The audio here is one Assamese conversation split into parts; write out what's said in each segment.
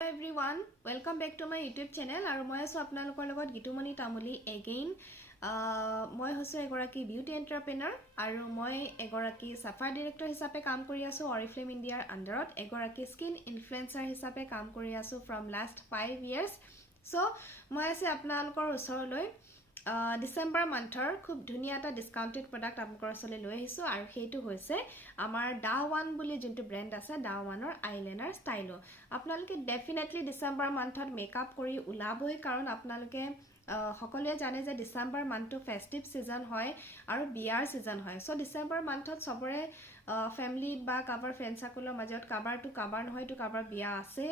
Hello everyone, welcome back to my YouTube channel. আৰু মই আছো আপোনালোকৰ লগত গীতুমণি তামুলী again. মই হৈছো এগৰাকী বিউটি এন্টাৰপ্ৰেনাৰ আৰু মই এগৰাকী সাফাৰ ডাইৰেক্টৰ হিচাপে কাম কৰি আছো Oriflame ইণ্ডিয়াৰ আন্ডাৰত এগৰাকী স্কিন ইনফ্লুৱেঞ্চাৰ হিচাপে কাম কৰি আছো from last 5 years. So মই আছে আপোনালোকৰ ওচৰলৈ ডিসেম্বৰ মান্থৰ খুব ধুনিয়া এটা ডিসকাউন্টেড প্ৰডাক্ট আপোনালোকৰ ওচৰলৈ লৈ আহিছো আৰু সেইটো হৈছে আমাৰ দা ওয়ান বুলি যোনটো ব্ৰ্যান্ড আছে দা ওয়ানৰ আইলাইনাৰ ষ্টাইলো আপোনালোকে ডেফিনেটলি ডিসেম্বৰ মান্থত মেকআপ কৰি উলাবই কাৰণ আপোনালোকে সকলোৱে জানে যে ডিসেম্বৰ মান্থটো ফেস্টিভ সিজন হয় আৰু বিয়াৰ সিজন হয় সো ডিসেম্বৰ মান্থত সবৰে ফ্যামিলি বা কাবাৰ ফ্ৰেন্ড সাৰ্কলৰ মাজত কাবাৰ টু কাবাৰ নহয় টু কাবাৰ বিয়া আছে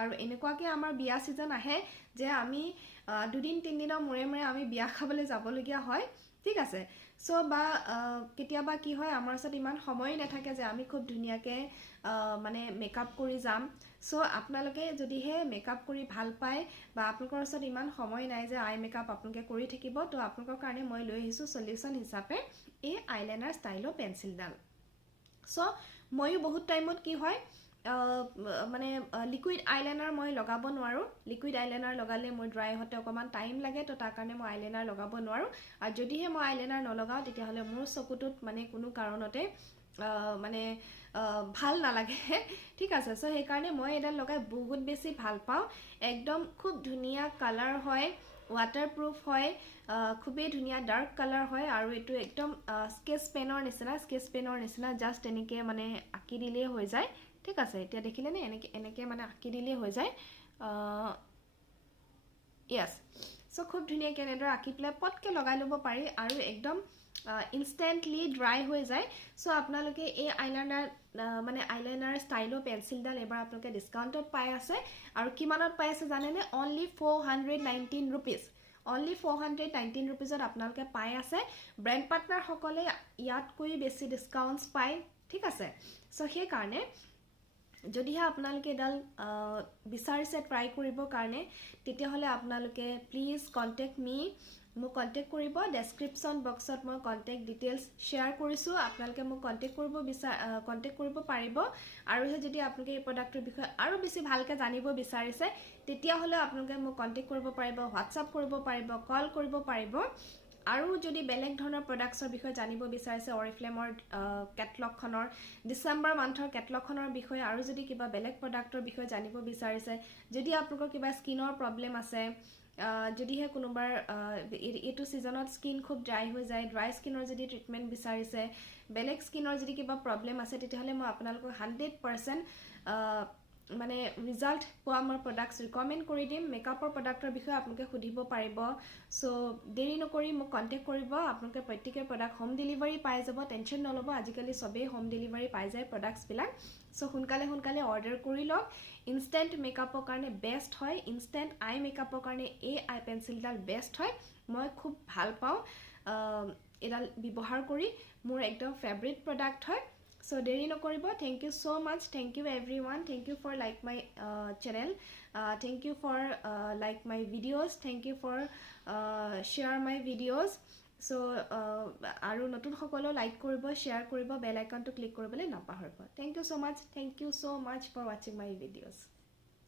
আৰু এনেকুৱাকে আমাৰ বিয়া সিজন আহে যে আমি দুদিন তিন দিনৰ মুৰে মুৰে আমি বিয়া খাবলৈ যাবলগীয়া হয় ঠিক আছে সো বা কেতিয়াবা কি হয় আমাৰ ওচৰত ইমান সময় নাথাকে যে আমি খুব ধুনিয়াকে মানে মেকআপ কৰি যাম সো আপোনালোকে যদিহে মেকআপ কৰি ভাল পায় বা আপোনালোকৰ ওচৰত ইমান সময় নাই যে আই মেকআপ আপোনালোকে কৰি থাকিব তো আপোনালোকৰ কাৰণে মই লৈ আহিছো সলিউশন হিচাপে এই আইলাইনাৰ ষ্টাইলো পেন্সিলডাল সো মইও বহুত টাইমত কি হয় মানে লিকুইড আইলাইনাৰ মই লগাব নোৱাৰো লিকুইড আইলাইনাৰ লগালে মই ড্ৰাই হতে অকমান টাইম লাগে তো তাৰ কাৰণে মই আইলাইনাৰ লগাব নোৱাৰো আৰু যদিহে মই আইলাইনাৰ নলগাও তেতিয়া হলে মোৰ চকুটোত মানে কোনো কাৰণতে মানে ভাল নালাগে ঠিক আছে সো সেই কাৰণে মই এডাল লগাই বহুত বেছি ভাল পাও একদম খুব ধুনিয়া কালাৰ হয় waterproof হয় খুবেই ধুনিয়া ডাৰ্ক কালাৰ হয় আৰু এটো একদম স্কেচ পেনৰ নিচিনা জাস্ট এনেকে মানে আকি দিলে হৈ যায় ঠিক আছে এতিয়া দেখিলে নে এনেকে মানে আকি দিলে হৈ যায় yes সো খুব ধুনিয়া কেনেদৰ আকি প্লে পটকে লগাই লব পাৰি আৰু একদম ইনস্ট্যান্টলি ড্ৰাই হৈ যায় সো আপোনালোকে এই আইলাইনাৰ মানে আইলাইনাৰ ষ্টাইলো পেন্সিলডাল এবাৰ আপোনালোকে ডিসকাউন্টত পাই আছে আৰু কিমানত পাই আছে জানেনে only 419 rupees only 419 rupeesত আপোনালোকে পাই আছে ব্র্যান্ড পাৰ্টনাৰ সকলে ইয়াত কৈ বেছি ডিসকাউন্টস পায় ঠিক আছে সো সেই কাৰণে যদিহে আপোনালোকে এডাল বিচাৰিছে ট্ৰাই কৰিব কাৰণে তেতিয়া হলে আপোনালোকে প্লিজ কন্টাক্ট মি মোক কন্টাক্ট কৰিব ডেসক্ৰিপচন বক্সত মই কন্টাক্ট ডিটেইলস শেয়াৰ কৰিছো আপোনালোকে মোক কন্টাক্ট কৰিব পাৰিব আৰু যদি আপোনালোকে এই প্ৰডাক্টৰ বিষয়ে আৰু বেছি ভালকে জানিব বিচাৰিছে তেতিয়া হলে আপোনালোকে মোক কন্টাক্ট কৰিব পাৰিব WhatsApp কৰিব পাৰিব কল কৰিব পাৰিব আৰু যদি বেলেগ ধৰণৰ প্ৰডাক্টছৰ বিষয়ে জানিব বিচাৰিছে Oriflameৰ কেটলগখনৰ ডিসেম্বৰ মান্থৰ কেটলগখনৰ বিষয়ে আৰু যদি কিবা বেলেগ প্ৰডাক্টৰ বিষয়ে জানিব বিচাৰিছে যদি আপোনালোকৰ কিবা স্কিনৰ প্ৰবলেম আছে যদিহে কোনোবাৰ এটো সিজনত স্কিন খুব ড্ৰাই হৈ যায় ড্ৰাই স্কিনৰ যদি ট্ৰিটমেন্ট বিচাৰিছে বেলেগ স্কিনৰ যদি কিবা প্ৰবলেম আছে তেতিয়াহলে মই আপোনালোকক 100% মানে ৰিজাল্ট পোৱা মোৰ প্ৰডাক্টস ৰিকমেন্ড কৰি দিম মেকআপৰ প্ৰডাক্টৰ বিষয়ে আপোনালোকে সুধিব পাৰিব সো দেৰি নকৰি মোক কন্টাক্ট কৰিব আপোনালোকে প্ৰত্যেকৰ প্ৰডাক্ট হোম ডেলিভাৰী পাই যাব টেনচন নলব আজিকালি সবে হোম ডেলিভাৰী পাই যায় প্ৰডাক্টস বিলাক সো সোনকালে অৰ্ডাৰ কৰি লওক ইনস্ট্যান্ট মেকআপৰ কাৰণে বেষ্ট হয় ইনস্ট্যান্ট আই মেকআপৰ কাৰণে এই আই পেন্সিলডাল বেষ্ট হয় মই খুব ভাল পাও এডাল ব্যৱহাৰ কৰি মোৰ একদম ফেভাৰিট প্ৰডাক্ট হয় So deri no koribo thank you so much thank you everyone thank you for like my channel thank you for like my videos thank you for share my videos so aru notun hokolo like koribo share koribo bell icon to click koribole napaharbo thank you so much for watching my videos